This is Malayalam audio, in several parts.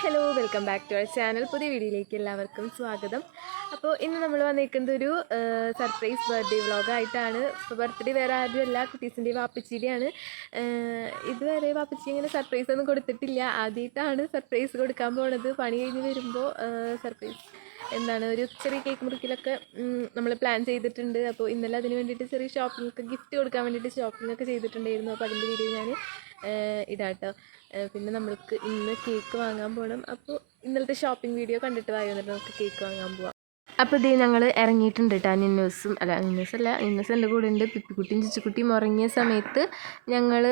Hello welcome back to our channel. പുതിയ വീഡിയോയിലേക്ക് എല്ലാവർക്കും സ്വാഗതം. അപ്പോൾ ഇന്ന് നമ്മൾ വന്നിരിക്കുന്നത് ഒരു സർപ്രൈസ് ബർത്ത്ഡേ വ്ളോഗായിട്ടാണ്. ഇപ്പോൾ ബർത്ത്ഡേ വേറെ ആരും അല്ല കുട്ടീസിന്റെ വാപ്പച്ചിയുടെയാണ്. ഇതുവരെ വാപ്പച്ചി ഇങ്ങനെ സർപ്രൈസ് ഒന്നും കൊടുത്തിട്ടില്ല. ആദ്യമായിട്ടാണ് സർപ്രൈസ് കൊടുക്കാൻ പോണത്. പണി കഴിഞ്ഞ് വരുമ്പോൾ സർപ്രൈസ് എന്താണ് ഒരു ചെറിയ കേക്ക് മുറിക്കലൊക്കെ നമ്മൾ പ്ലാൻ ചെയ്തിട്ടുണ്ട്. അപ്പോൾ ഇന്നലെ അതിന് വേണ്ടിയിട്ട് ചെറിയ ഷോപ്പിംഗ് ഗിഫ്റ്റ് കൊടുക്കാൻ വേണ്ടിയിട്ട് ഷോപ്പിംഗ് ഒക്കെ ചെയ്തിട്ടുണ്ടായിരുന്നു. അപ്പോൾ അതിന്റെ വീഡിയോ ഞാൻ ഇടാട്ടോ. പിന്നെ നമ്മൾക്ക് ഇന്ന് കേക്ക് വാങ്ങാൻ പോകണം അപ്പോൾ ഇന്നലത്തെ ഷോപ്പിംഗ് വീഡിയോ കണ്ടിട്ട് വായോ? നമുക്ക് കേക്ക് വാങ്ങാൻ പോവാം. അപ്പോൾ ഇതേ ഞങ്ങൾ ഇറങ്ങിയിട്ടുണ്ട് കേട്ടോ നിന്നൂസും. അല്ല നിന്നൂസ് അല്ല നിന്നൂസ് എന്റെ കൂടെ ഉണ്ട് പിപ്പിക്കുട്ടിയും ചുച്ചുക്കുട്ടിയും ഉറങ്ങിയ സമയത്ത് ഞങ്ങൾ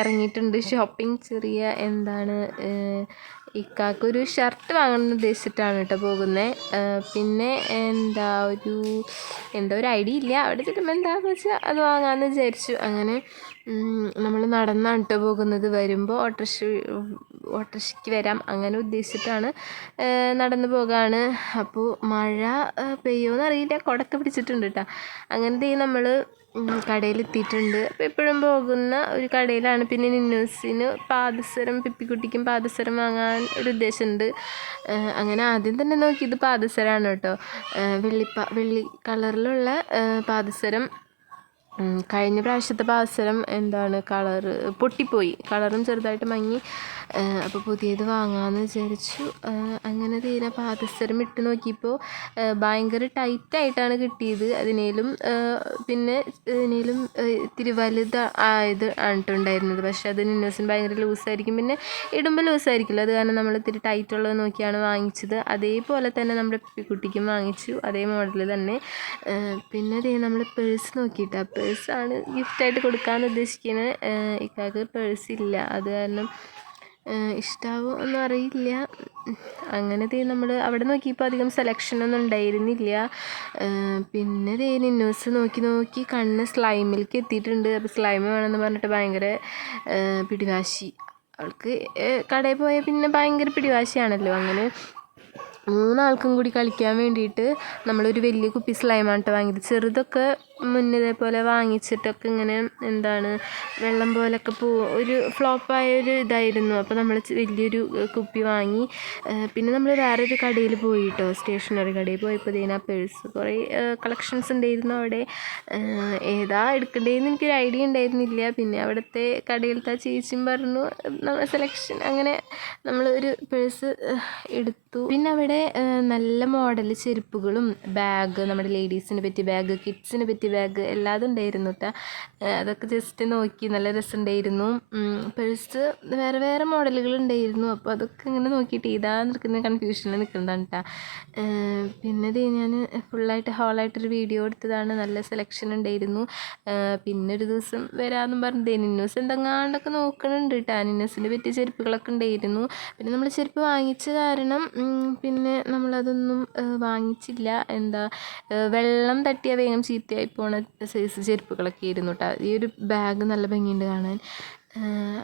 ഇറങ്ങിയിട്ടുണ്ട് ഷോപ്പിംഗ് ചെറിയ എന്താണ് ഇക്കാക്കൊരു ഷർട്ട് വാങ്ങണമെന്ന് ഉദ്ദേശിച്ചിട്ടാണ് കേട്ടോ പോകുന്നത് പിന്നെ എന്താ ഒരു എന്താ ഒരു ഐഡിയ ഇല്ല. അവിടെ ചെല്ലുമ്പോൾ എന്താണെന്ന് വെച്ചാൽ അത് വാങ്ങാമെന്ന് വിചാരിച്ചു. അങ്ങനെ നമ്മൾ നടന്നാണ് കേട്ടോ പോകുന്നത്. വരുമ്പോൾ ഓട്ടോറിക്ഷ ഓട്ടോറിക്ഷയ്ക്ക് വരാം അങ്ങനെ ഉദ്ദേശിച്ചിട്ടാണ് നടന്നു പോകാണ്. അപ്പോൾ മഴ പെയ്യുമോ എന്നറിയില്ല. കുടക്കെ പിടിച്ചിട്ടുണ്ട് കേട്ടോ അങ്ങനത്തെ നമ്മൾ കടയിലെത്തിയിട്ടുണ്ട്. അപ്പോൾ എപ്പോഴും പോകുന്ന ഒരു കടയിലാണ്. പിന്നെ നിന്നൂസിന് പാദസരം പിപ്പിക്കുട്ടിക്കും പാദസരം വാങ്ങാൻ ഒരു ഉദ്ദേശമുണ്ട്. അങ്ങനെ ആദ്യം തന്നെ നോക്കിയത് പാദസരമാണ് കേട്ടോ വെള്ളിപ്പ വെള്ളി കളറിലുള്ള പാദസരം കഴിഞ്ഞ പ്രാവശ്യത്തെ പാസരം എന്താണ് കളറ് പൊട്ടിപ്പോയി. കളറും ചെറുതായിട്ട് മങ്ങി. അപ്പോൾ പുതിയത് വാങ്ങാമെന്ന് വിചാരിച്ചു. അങ്ങനെ തീരെ പാദസരം ഇട്ട് നോക്കിയപ്പോൾ ഭയങ്കര ടൈറ്റായിട്ടാണ് കിട്ടിയത്. അതിനേലും പിന്നെ ഇതിനേലും ഇത്തിരി വലുത് ആയത് ആണിട്ടുണ്ടായിരുന്നത്. പക്ഷേ അത് നിന്നോസിന് ഭയങ്കര ലൂസായിരിക്കും. പിന്നെ ഇടുമ്പോൾ ലൂസായിരിക്കില്ല. അത് കാരണം നമ്മൾ ഇത്തിരി ടൈറ്റ് ഉള്ളത് നോക്കിയാണ് വാങ്ങിച്ചത്. അതേപോലെ തന്നെ നമ്മുടെ കുട്ടിക്കും വാങ്ങിച്ചു. അതേ മോഡൽ തന്നെ. പിന്നെ നമ്മൾ പേഴ്സ് നോക്കിയിട്ട്. പേഴ്സാണ് ഗിഫ്റ്റായിട്ട് കൊടുക്കാൻ ഉദ്ദേശിക്കുന്നത് ഇക്കാക്ക് പേഴ്സ് ഇല്ല. അത് കാരണം ഇഷ്ടാവോ ഒന്നും അറിയില്ല. അങ്ങനെ ദേ നമ്മൾ അവിടെ നോക്കിയപ്പോൾ അധികം സെലക്ഷൻ ഒന്നും ഉണ്ടായിരുന്നില്ല. പിന്നെ ദേ നിന്നോസ് നോക്കി നോക്കി കണ്ണ് സ്ലൈമിലേക്ക് എത്തിയിട്ടുണ്ട്. അപ്പോൾ സ്ലൈം വേണമെന്ന് പറഞ്ഞിട്ട് ഭയങ്കര പിടിവാശി. അവൾക്ക് കടയിൽ പോയാൽ പിന്നെ ഭയങ്കര പിടിവാശിയാണല്ലോ. അങ്ങനെ മൂന്നാൾക്കും കൂടി കളിക്കാൻ വേണ്ടിയിട്ട് നമ്മളൊരു വലിയ കുപ്പി സ്ലൈമാണ് വാങ്ങിയത്. ചെറുതൊക്കെ മുന്നേ ഇതേപോലെ വാങ്ങിച്ചിട്ടൊക്കെ ഇങ്ങനെ എന്താണ് വെള്ളം പോലൊക്കെ പോ ഒരു ഫ്ലോപ്പായ ഒരു ഇതായിരുന്നു. അപ്പോൾ നമ്മൾ വലിയൊരു കുപ്പി വാങ്ങി പിന്നെ നമ്മൾ വേറൊരു കടയിൽ പോയി കേട്ടോ സ്റ്റേഷനറി കടയിൽ പോയപ്പോൾ ഇതിനാ പേഴ്സ് കുറേ കളക്ഷൻസ് ഉണ്ടായിരുന്നു അവിടെ. ഏതാ എടുക്കേണ്ടതെന്ന് എനിക്കൊരു ഐഡിയ ഉണ്ടായിരുന്നില്ല പിന്നെ അവിടുത്തെ കടയിലത്തെ ആ ചേച്ചിയും പറഞ്ഞു നമ്മൾ സെലക്ഷൻ അങ്ങനെ നമ്മൾ ഒരു പേഴ്സ് എടുത്തു. പിന്നെ അവിടെ നല്ല മോഡൽ ചെരുപ്പുകളും ബാഗ് നമ്മുടെ ലേഡീസിന് പറ്റി ബാഗ് കിഡ്സിന് പറ്റിയ ബാഗ് എല്ലാതും ഉണ്ടായിരുന്നു കേട്ടോ അതൊക്കെ ജസ്റ്റ് നോക്കി നല്ല രസമുണ്ടായിരുന്നു. പേഴ്സ് വേറെ വേറെ മോഡലുകൾ ഉണ്ടായിരുന്നു. അപ്പോൾ അതൊക്കെ ഇങ്ങനെ നോക്കിയിട്ട് ഇതാ നിൽക്കുന്ന കൺഫ്യൂഷനിൽ നിൽക്കുന്നതാണ് കേട്ടോ പിന്നെ ഇത് ഞാൻ ഫുള്ളായിട്ട് ഹോളായിട്ടൊരു വീഡിയോ എടുത്തതാണ്. നല്ല സെലക്ഷൻ ഉണ്ടായിരുന്നു. പിന്നെ ഒരു ദിവസം വരാമെന്നും പറഞ്ഞത് നിന്നൂസ് എന്തെങ്ങാണ്ടൊക്കെ നോക്കണുണ്ട് കേട്ടോ നിന്നൂസിന്റെ പറ്റിയ ചെരുപ്പുകളൊക്കെ ഉണ്ടായിരുന്നു. പിന്നെ നമ്മൾ ചെരുപ്പ് വാങ്ങിച്ച കാരണം പിന്നെ നമ്മളതൊന്നും വാങ്ങിച്ചില്ല. എന്താ വെള്ളം തട്ടിയാൽ വേഗം ചീത്തയായി പോണ സൈസ് ചെരുപ്പുകളൊക്കെ ആയിരുന്നു കേട്ടോ ഈ ഒരു ബാഗ് നല്ല ഭംഗിയുണ്ട് കാണാൻ.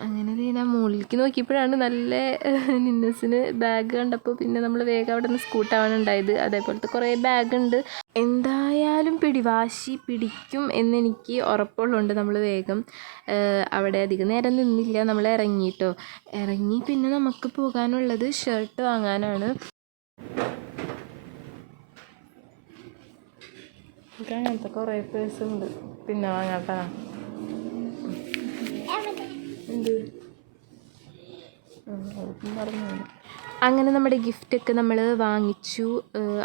അങ്ങനെ ഞാൻ മുകളിലേക്ക് നോക്കിയപ്പോഴാണ് നല്ല നിന്നസിന് ബാഗ് കണ്ടപ്പോൾ പിന്നെ നമ്മൾ വേഗം അവിടെ നിന്ന് സ്കൂട്ടാവാണ് ഉണ്ടായത്. അതേപോലത്തെ കുറേ ബാഗ് ഉണ്ട്. എന്തായാലും പിടിവാശി പിടിക്കും എന്നെനിക്ക് ഉറപ്പുള്ളതുകൊണ്ട് നമ്മൾ വേഗം അവിടെ അധികം നേരം നിന്നില്ല. നമ്മൾ ഇറങ്ങിയിട്ടോ ഇറങ്ങി പിന്നെ നമുക്ക് പോകാനുള്ളത് ഷർട്ട് വാങ്ങാനാണ്. എനിക്ക് അങ്ങനത്തെ കുറേ പേഴ്സ് ഉണ്ട്. പിന്നെ വാങ്ങാട്ടാ. എന്ത്? പറഞ്ഞു അങ്ങനെ നമ്മുടെ ഗിഫ്റ്റൊക്കെ നമ്മൾ വാങ്ങിച്ചു.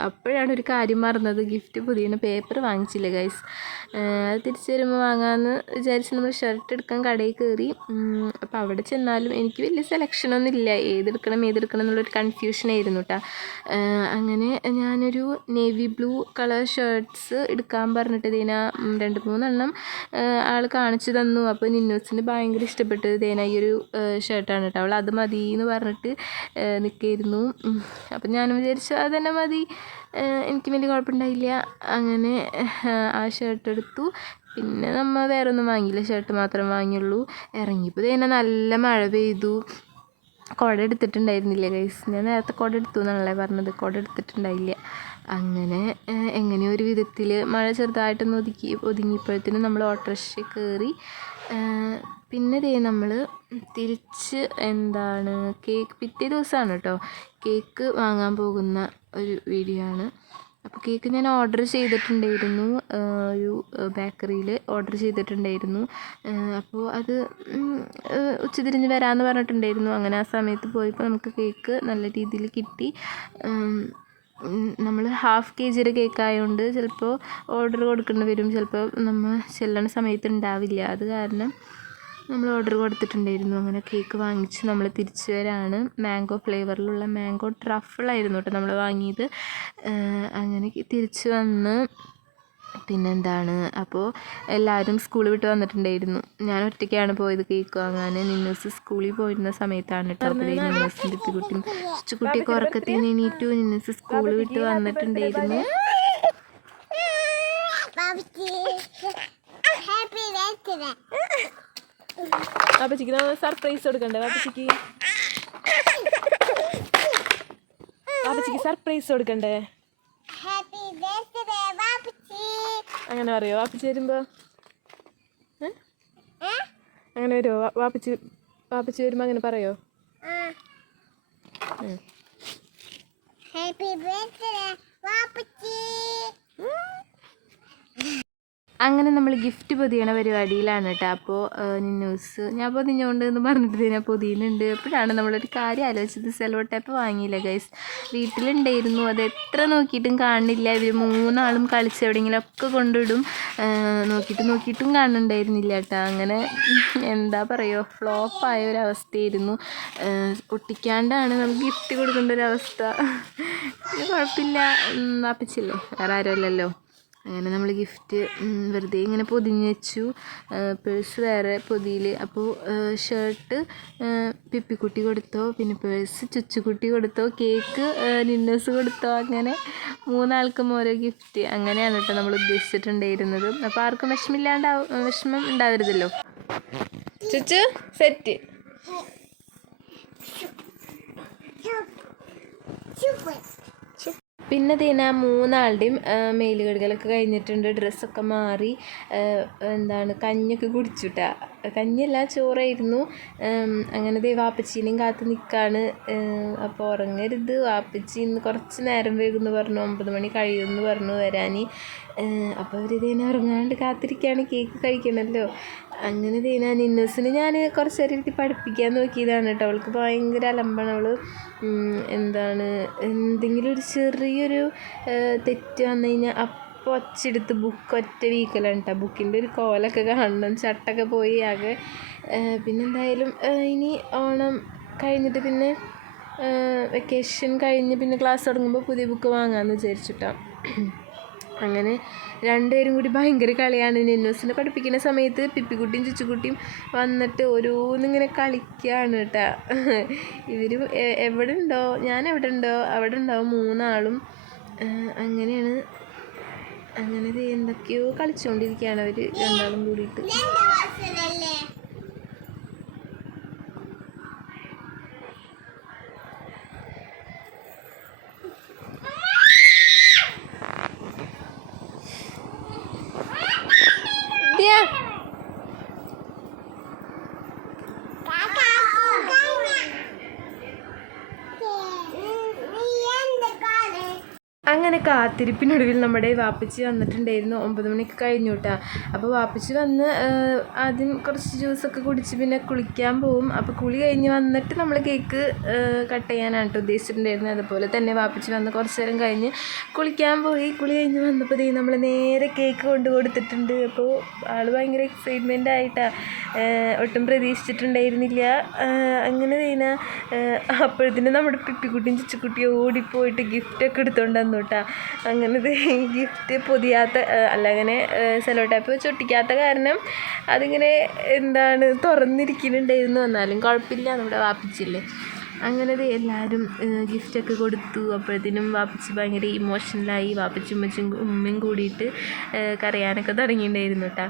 അപ്പോഴാണ് ഒരു കാര്യം മറന്നത്. ഗിഫ്റ്റ് പുതിയ പേപ്പർ വാങ്ങിച്ചില്ല ഗൈസ് അത് തിരിച്ചു വരുമ്പോൾ വാങ്ങാമെന്ന് വിചാരിച്ച് നമ്മൾ ഷർട്ട് എടുക്കാൻ കടയിൽ കയറി അപ്പോൾ അവിടെ ചെന്നാലും എനിക്ക് വലിയ സെലക്ഷനൊന്നും ഇല്ല. ഏതെടുക്കണം ഏതെടുക്കണം എന്നുള്ളൊരു കൺഫ്യൂഷൻ ആയിരുന്നു കേട്ടോ അങ്ങനെ ഞാനൊരു നേവി ബ്ലൂ കളർ ഷർട്ട്സ് എടുക്കാൻ പറഞ്ഞിട്ട് ഇതിന രണ്ട് മൂന്നെണ്ണം ആൾ കാണിച്ചു തന്നു. അപ്പോൾ നിന്നൂസിന് ഭയങ്കര ഇഷ്ടപ്പെട്ടത് ഇതേന ഈ ഒരു ഷർട്ടാണ് കേട്ടോ അവൾ അത് മതി എന്ന് പറഞ്ഞിട്ട് നിൽക്കായിരുന്നു അപ്പം ഞാൻ വിചാരിച്ചു അത് തന്നെ മതി. എനിക്ക് വലിയ കുഴപ്പമുണ്ടായില്ല. അങ്ങനെ ആ ഷർട്ട് എടുത്തു. പിന്നെ നമ്മൾ വേറെ ഒന്നും വാങ്ങിയില്ല. ഷർട്ട് മാത്രം വാങ്ങിയുള്ളൂ. ഇറങ്ങിയപ്പോൾ തന്നെ നല്ല മഴ പെയ്തു. കുട എടുത്തിട്ടുണ്ടായിരുന്നില്ല ഗൈസ് ഞാൻ നേരത്തെ കുട എടുത്തു എന്നാണല്ലേ പറഞ്ഞത്. കുട എടുത്തിട്ടുണ്ടായില്ല. അങ്ങനെ എങ്ങനെയോ ഒരു വിധത്തിൽ മഴ ചെറുതായിട്ടൊന്ന് ഒതുക്കി ഒതുങ്ങിയപ്പോഴത്തേനും നമ്മൾ ഓട്ടോറിക്ഷ കയറി പിന്നെ ദേ നമ്മൾ തിരിച്ച് എന്താണ് കേക്ക് പിറ്റേ ദിവസമാണ് കേട്ടോ കേക്ക് വാങ്ങാൻ പോകുന്ന ഒരു വീഡിയോ ആണ്. അപ്പോൾ കേക്ക് ഞാൻ ഓർഡർ ചെയ്തിട്ടുണ്ടായിരുന്നു. ഒരു ബേക്കറിയിൽ ഓർഡർ ചെയ്തിട്ടുണ്ടായിരുന്നു. അപ്പോൾ അത് ഉച്ചതിരിഞ്ഞ് വരാമെന്ന് പറഞ്ഞിട്ടുണ്ടായിരുന്നു. അങ്ങനെ ആ സമയത്ത് പോയപ്പോൾ നമുക്ക് കേക്ക് നല്ല രീതിയിൽ കിട്ടി. നമ്മൾ ഹാഫ് കെ ജിയുടെ കേക്ക് ആയതുകൊണ്ട് ചിലപ്പോൾ ഓർഡർ കൊടുക്കേണ്ടി വരും. ചിലപ്പോൾ നമ്മൾ ചെല്ലണ സമയത്ത് ഉണ്ടാവില്ല അത് കാരണം നമ്മൾ ഓർഡർ കൊടുത്തിട്ടുണ്ടായിരുന്നു. അങ്ങനെ കേക്ക് വാങ്ങിച്ച് നമ്മൾ തിരിച്ചു വരാണ്. മാംഗോ ഫ്ലേവറിലുള്ള മാംഗോ ട്രഫിളായിരുന്നു കേട്ടോ നമ്മൾ വാങ്ങിയത്. അങ്ങനെ തിരിച്ചു വന്ന് പിന്നെന്താണ്? അപ്പോൾ എല്ലാവരും സ്കൂളിൽ വിട്ട് വന്നിട്ടുണ്ടായിരുന്നു. ഞാൻ ഒറ്റയ്ക്കാണ് പോയത് കേക്ക് വാങ്ങാൻ. നിന്നൂസ് സ്കൂളിൽ പോയിരുന്ന സമയത്താണ് കേട്ടോ അപ്പോൾ നിന്നൂസും തിപ്പിക്കുട്ടിയും കുട്ടിയൊക്കെ ഉറക്കത്തിൽ നിന്ന് എണീറ്റു. നിന്നൂസ് സ്കൂളിൽ വിട്ട് വന്നിട്ടുണ്ടായിരുന്നു. Happy birthday. വാപ്പച്ചിക്ക് നമ്മൾ സർപ്രൈസ് കൊടുക്കണ്ടേ? വാപ്പച്ചിക്ക് വാപ്പച്ചിക്ക് സർപ്രൈസ് കൊടുക്കണ്ടേ. അങ്ങനെ പറയോ? വാപ്പച്ചി വരുമ്പോ? അങ്ങനെ വരുമോ വാപ്പച്ചി വാപ്പച്ചി വരുമ്പോ അങ്ങനെ പറയോ? ഹാപ്പി ബർത്ത്ഡേ വാപ്പച്ചി. അങ്ങനെ നമ്മൾ ഗിഫ്റ്റ് പൊതിയണ പരിപാടിയിലാണ് കേട്ടോ അപ്പോൾ ന്യൂസ് ഞാൻ പൊതിഞ്ഞുകൊണ്ട് എന്ന് പറഞ്ഞിട്ട് ഞാൻ പൊതിയുന്നുണ്ട്. അപ്പോഴാണ് നമ്മളൊരു കാര്യം ആലോചിച്ചത്? സെലോ ടൈപ്പ് വാങ്ങിയില്ല ഗൈസ് വീട്ടിലുണ്ടായിരുന്നു. അത് എത്ര നോക്കിയിട്ടും കാണില്ല. ഇവർ മൂന്നാളും കളിച്ച് എവിടെയെങ്കിലുമൊക്കെ കൊണ്ടിടും ആ, നോക്കിയിട്ട് നോക്കിയിട്ടും കാണുന്നുണ്ടായിരുന്നില്ല കേട്ടോ അങ്ങനെ എന്താ പറയുക ഫ്ലോപ്പായ ഒരവസ്ഥയായിരുന്നു ഒട്ടിക്കാണ്ടാണ് നമുക്ക് ഗിഫ്റ്റ് കൊടുക്കേണ്ട ഒരവസ്ഥ ഇത് കുഴപ്പമില്ല. വാപ്പിച്ചില്ലേ? വേറെ ആരുമല്ലല്ലോ അങ്ങനെ നമ്മൾ ഗിഫ്റ്റ് വെറുതെ ഇങ്ങനെ പൊതിഞ്ഞ് വെച്ചു. പേഴ്സ് വേറെ പൊതിയിൽ അപ്പോൾ ഷർട്ട് പിപ്പിക്കുട്ടി കൊടുത്തോ പിന്നെ പേഴ്സ് ചുച്ചുക്കുട്ടി കൊടുത്തോ കേക്ക് നിന്നസ് കൊടുത്തോ അങ്ങനെ മൂന്നാൾക്കും ഓരോ ഗിഫ്റ്റ് അങ്ങനെയാണ് കേട്ടോ നമ്മൾ ഉദ്ദേശിച്ചിട്ടുണ്ടായിരുന്നത്. അപ്പോൾ ആർക്കും വിഷമില്ലാണ്ടാവും വിഷമം ഉണ്ടാവരുതല്ലോ. ചുച്ചു സെറ്റ് Super. പിന്നെ തീന മൂന്നാളുടെയും മെയിൽ കഴുകലൊക്കെ കഴിഞ്ഞിട്ടുണ്ട്. ഡ്രസ്സൊക്കെ മാറി എന്താണ് കഞ്ഞൊക്കെ കുടിച്ചുട്ടാ. കഞ്ഞിയല്ല ചോറായിരുന്നു. അങ്ങനെ ദേ വാപ്പച്ചീനെയും കാത്ത് നിൽക്കാണ് അപ്പോൾ ഉറങ്ങരുത് വാപ്പച്ചി. ഇന്ന് കുറച്ച് നേരം വൈകുമെന്ന് പറഞ്ഞു ഒമ്പത് മണി കഴിയുമെന്ന് പറഞ്ഞു വരാൻ അപ്പോൾ അവർ ഇതേനെ ഉറങ്ങാണ്ട് കാത്തിരിക്കുകയാണ് കേക്ക് കഴിക്കണമല്ലോ അങ്ങനെ ചെയ്യുന്ന നിന്നസിന് ഞാൻ കുറച്ച് നേരം ഇരുത്തി പഠിപ്പിക്കാൻ നോക്കിയതാണ് കേട്ടോ. അവൾക്ക് ഭയങ്കര അലമ്പാണ്. അവൾ എന്താണ് എന്തെങ്കിലും ഒരു ചെറിയൊരു തെറ്റ് വന്നു കഴിഞ്ഞാൽ ഒച്ചെടുത്ത് ബുക്ക് ഒറ്റ വീക്കലാണ് ബുക്കിന്റെ ഒരു കോലൊക്കെ കാണണം. ചട്ടൊക്കെ പോയി ആകെ പിന്നെ പിന്നെന്തായാലും ഇനി ഓണം കഴിഞ്ഞിട്ട് പിന്നെ വെക്കേഷൻ കഴിഞ്ഞ് പിന്നെ ക്ലാസ് തുടങ്ങുമ്പോൾ പുതിയ ബുക്ക് വാങ്ങാമെന്ന് വിചാരിച്ചിട്ടാ. അങ്ങനെ രണ്ടുപേരും കൂടി ഭയങ്കര കളിയാണ്. നെന്നൂസിനെ പഠിപ്പിക്കുന്ന സമയത്ത് പിപ്പിക്കുട്ടിയും ചുച്ചുക്കുട്ടിയും വന്നിട്ട് ഓരോന്നിങ്ങനെ കളിക്കുകയാണ് കേട്ടോ ഇവർ എവിടെ ഉണ്ടോ ഞാൻ എവിടെ ഉണ്ടോ അവിടെ ഉണ്ടാവും മൂന്നാളും അങ്ങനെയാണ് അങ്ങനെ എന്തൊക്കെയോ കളിച്ചുകൊണ്ടിരിക്കുകയാണ് അവർ രണ്ടാളും കൂടിയിട്ട് രണ്ട് വാസനല്ലേ ദിയ, അങ്ങനെ കാത്തിരിപ്പിനൊടുവിൽ നമ്മുടെ വാപ്പച്ചി വന്നിട്ടുണ്ടായിരുന്നു. ഒമ്പത് മണിക്ക് കഴിഞ്ഞു കേട്ടാ അപ്പോൾ വാപ്പച്ചി വന്ന് ആദ്യം കുറച്ച് ജ്യൂസൊക്കെ കുടിച്ച് പിന്നെ കുളിക്കാൻ പോവും. അപ്പോൾ കുളി കഴിഞ്ഞ് വന്നിട്ട് നമ്മൾ കേക്ക് കട്ട് ചെയ്യാനാണ് കേട്ടോ ഉദ്ദേശിച്ചിട്ടുണ്ടായിരുന്നത്. അതുപോലെ തന്നെ വാപ്പച്ചി വന്ന് കുറച്ച് നേരം കഴിഞ്ഞ് കുളിക്കാൻ പോയി. കുളി കഴിഞ്ഞ് വന്നപ്പോൾ ദേ നമ്മൾ നേരെ കേക്ക് കൊണ്ട് കൊടുത്തിട്ടുണ്ട്. അപ്പോൾ ആൾ ഭയങ്കര എക്സൈറ്റ്മെന്റ് ആയിട്ടാണ് ഒട്ടും പ്രതീക്ഷിച്ചിട്ടുണ്ടായിരുന്നില്ല. അങ്ങനെ ദൈന അപ്പോഴത്തേനും നമ്മുടെ പിപ്പിക്കുട്ടിയും ചിച്ചുക്കുട്ടിയും ഓടിപ്പോയിട്ട് ഗിഫ്റ്റൊക്കെ എടുത്തുകൊണ്ട് വന്നു കേട്ടോ അങ്ങനെ ഗിഫ്റ്റ് പൊതിയാത്ത അല്ല അങ്ങനെ സെലോ ടൈപ്പ് ചൊട്ടിക്കാത്ത കാരണം അതിങ്ങനെ എന്താണ് തുറന്നിരിക്കുന്നുണ്ടായിരുന്നു. എന്നാലും കുഴപ്പമില്ല. നമ്മുടെ വാപ്പിച്ചില്ലേ? അങ്ങനെ എല്ലാവരും ഗിഫ്റ്റൊക്കെ കൊടുത്തു. അപ്പോഴത്തേനും വാപ്പച്ചി ഭയങ്കര ഇമോഷണലായി വാപ്പച്ചി ഉമ്മച്ചും ഉമ്മയും കൂടിയിട്ട് കരയാനൊക്കെ തുടങ്ങിയിട്ടുണ്ടായിരുന്നു കേട്ടോ.